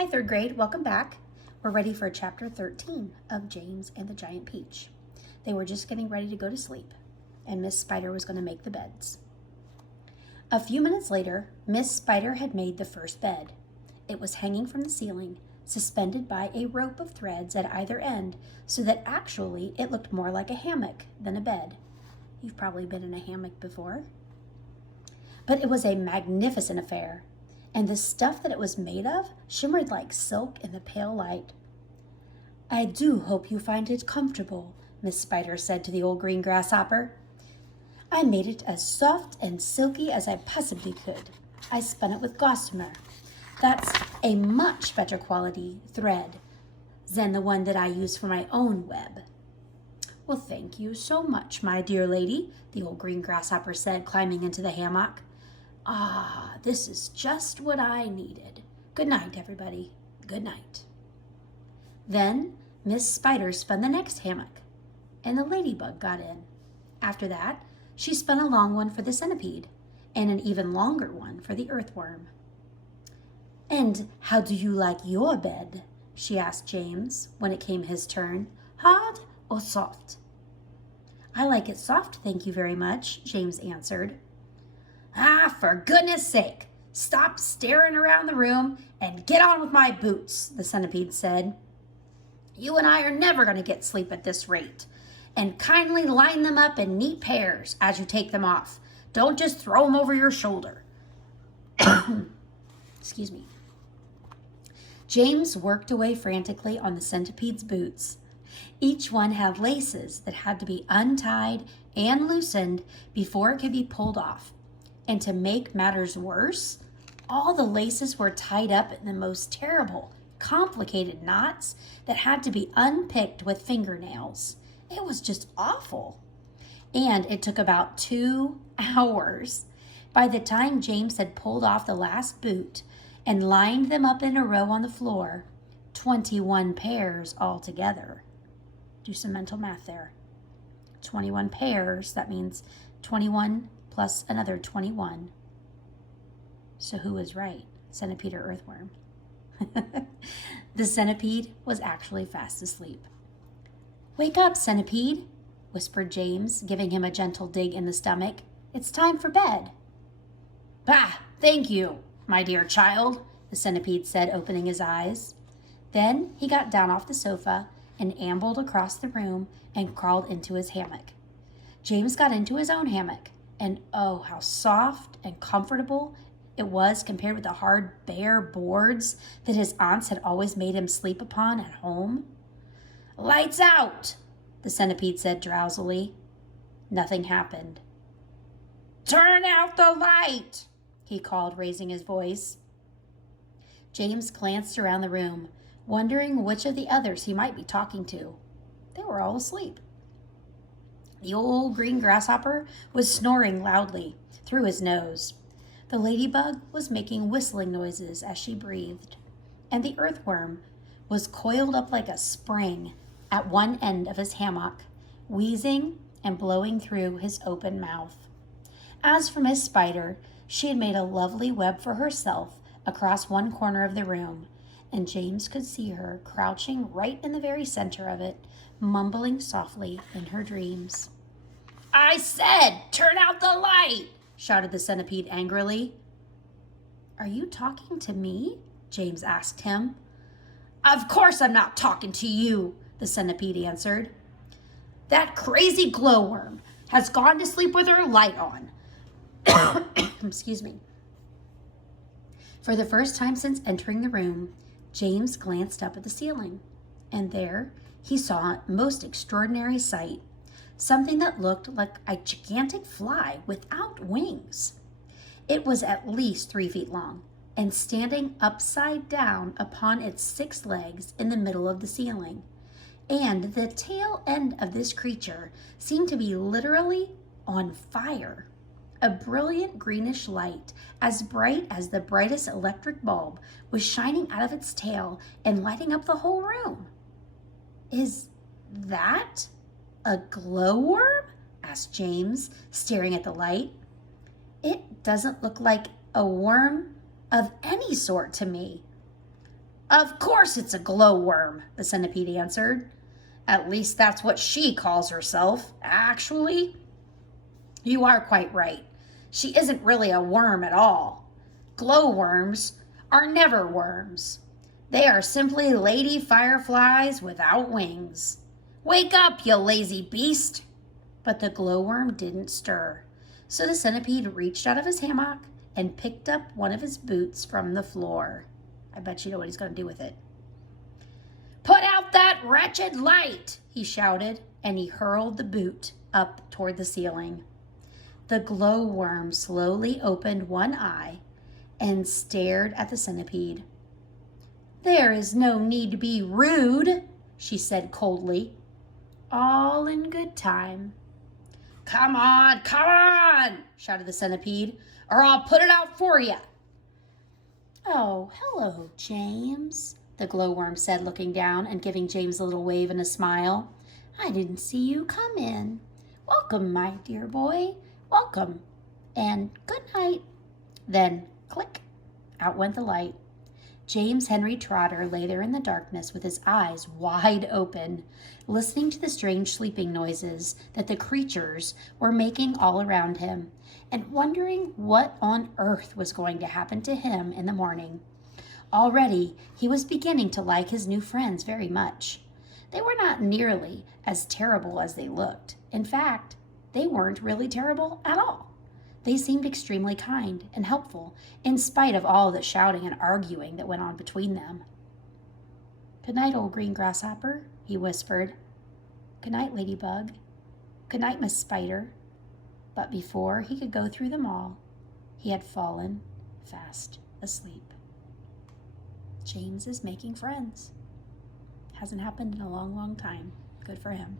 Hi, third grade. Welcome back. We're ready for chapter 13 of James and the Giant Peach. They were just getting ready to go to sleep, and Miss Spider was going to make the beds. A few minutes later, Miss Spider had made the first bed. It was hanging from the ceiling, suspended by a rope of threads at either end, so that actually it looked more like a hammock than a bed. You've probably been in a hammock before. But it was a magnificent affair, and the stuff that it was made of shimmered like silk in the pale light. "I do hope you find it comfortable," Miss Spider said to the old green grasshopper. "I made it as soft and silky as I possibly could. I spun it with gossamer. That's a much better quality thread than the one that I use for my own web." "Well, thank you so much, my dear lady," the old green grasshopper said, climbing into the hammock. "Ah, this is just what I needed. Good night, everybody. Good night." Then Miss Spider spun the next hammock, and the ladybug got in. After that, she spun a long one for the centipede, and an even longer one for the earthworm. "And how do you like your bed?" she asked James when it came his turn. "Hard or soft?" "I like it soft, thank you very much," James answered. "Ah, for goodness sake, stop staring around the room and get on with my boots," the centipede said. "You and I are never going to get sleep at this rate. And kindly line them up in neat pairs as you take them off. Don't just throw them over your shoulder." Excuse me. James worked away frantically on the centipede's boots. Each one had laces that had to be untied and loosened before it could be pulled off. And to make matters worse, all the laces were tied up in the most terrible, complicated knots that had to be unpicked with fingernails. It was just awful. And it took about 2 hours. By the time James had pulled off the last boot and lined them up in a row on the floor, 21 pairs altogether. Do some mental math there. 21 pairs, that means 21 plus another 21. So who was right, centipede or earthworm? The centipede was actually fast asleep. "Wake up, centipede," whispered James, giving him a gentle dig in the stomach. "It's time for bed." "Bah, thank you, my dear child," the centipede said, opening his eyes. Then he got down off the sofa and ambled across the room and crawled into his hammock. James got into his own hammock, and oh, how soft and comfortable it was compared with the hard, bare boards that his aunts had always made him sleep upon at home. "Lights out," the centipede said drowsily. Nothing happened. "Turn out the light," he called, raising his voice. James glanced around the room, wondering which of the others he might be talking to. They were all asleep. The old green grasshopper was snoring loudly through his nose. The ladybug was making whistling noises as she breathed, and the earthworm was coiled up like a spring at one end of his hammock, wheezing and blowing through his open mouth. As for Miss Spider, she had made a lovely web for herself across one corner of the room, and James could see her crouching right in the very center of it, mumbling softly in her dreams. "I said, turn out the light!" shouted the centipede angrily. "Are you talking to me?" James asked him. "Of course I'm not talking to you," the centipede answered. "That crazy glowworm has gone to sleep with her light on." Excuse me. For the first time since entering the room, James glanced up at the ceiling, and there he saw a most extraordinary sight, something that looked like a gigantic fly without wings. It was at least 3 feet long and standing upside down upon its 6 legs in the middle of the ceiling. And the tail end of this creature seemed to be literally on fire. A brilliant greenish light, as bright as the brightest electric bulb, was shining out of its tail and lighting up the whole room. "Is that a glowworm?" asked James, staring at the light. "It doesn't look like a worm of any sort to me." Of course it's a glowworm, the centipede answered. At least that's what she calls herself. Actually, you are quite right. She isn't really a worm at all. Glowworms are never worms. They are simply lady fireflies without wings. Wake up, you lazy beast! But the glowworm didn't stir. So the centipede reached out of his hammock and picked up one of his boots from the floor. I bet you know what he's going to do with it. Put out that wretched light, he shouted, and he hurled the boot up toward the ceiling. The glowworm slowly opened one eye and stared at the centipede. There is no need to be rude, she said coldly. All in good time. Come on, shouted the centipede, or I'll put it out for you. Oh, hello, James, the glowworm said, looking down and giving James a little wave and a smile. I didn't see you come in. Welcome, my dear boy. Welcome. And good night. Then, click, out went the light. James Henry Trotter lay there in the darkness with his eyes wide open, listening to the strange sleeping noises that the creatures were making all around him, and wondering what on earth was going to happen to him in the morning. Already, he was beginning to like his new friends very much. They were not nearly as terrible as they looked. In fact, they weren't really terrible at all. They seemed extremely kind and helpful, in spite of all the shouting and arguing that went on between them. Good night, old green grasshopper, he whispered. Good night, Ladybug. Good night, Miss Spider. But before he could go through them all, he had fallen fast asleep. James is making friends. Hasn't happened in a long, long time. Good for him.